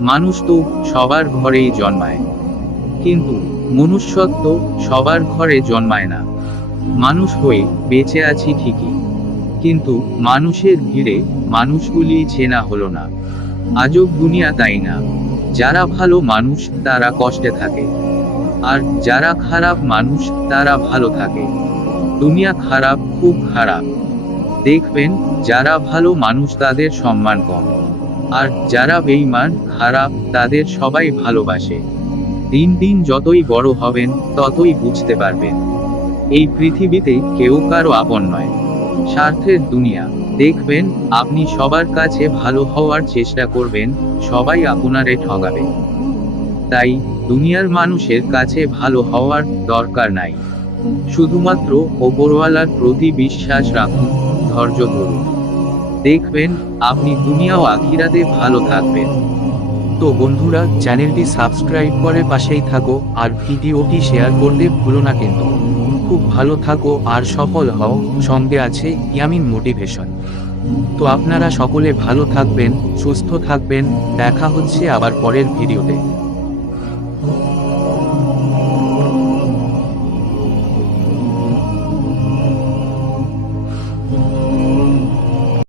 মানুষ তো সবার ঘরেই জন্মায়, কিন্তু মনুষ্যত্ব সবার ঘরে জন্মায় না। মানুষ হয়ে বেঁচে আছি ঠিকই, কিন্তু মানুষের ভিড়ে মানুষগুলি চেনা হলো না। আজব দুনিয়া, তাই না? যারা ভালো মানুষ তারা কষ্টে থাকে, আর যারা খারাপ মানুষ তারা ভালো থাকে। দুনিয়া খারাপ, খুব খারাপ। দেখবেন, যারা ভালো মানুষ তাদের সম্মান কম, আর যারা বেঈমান খারাপ তাদের সবাই ভালোবাসে। দিন দিন যতই বড় হবেন ততই বুঝতে পারবেন, এই পৃথিবীতে কেউ কারো আপন নয়। স্বার্থের দুনিয়া। দেখবেন, আপনি সবার কাছে ভালো হওয়ার চেষ্টা করবেন, সবাই আপনারে ঠকাবে। তাই দুনিয়ার মানুষের কাছে ভালো হওয়ার দরকার নাই। শুধুমাত্র ওপরওয়ালার প্রতি বিশ্বাস রাখুন, ধৈর্য ধরুন। দেখবেন, আপনি দুনিয়া ও আখিরাতে ভালো থাকবেন। তো বন্ধুরা, চ্যানেলটি সাবস্ক্রাইব করে পাশেই থাকো, আর ভিডিওটি শেয়ার করতে ভুলো না কিন্তু। খুব ভালো থাকো আর সফল হও। সঙ্গে আছে ইয়ামিন মোটিভেশন। তো আপনারা সকলে ভালো থাকবেন, সুস্থ থাকবেন। দেখা হচ্ছে আবার পরের ভিডিওতে।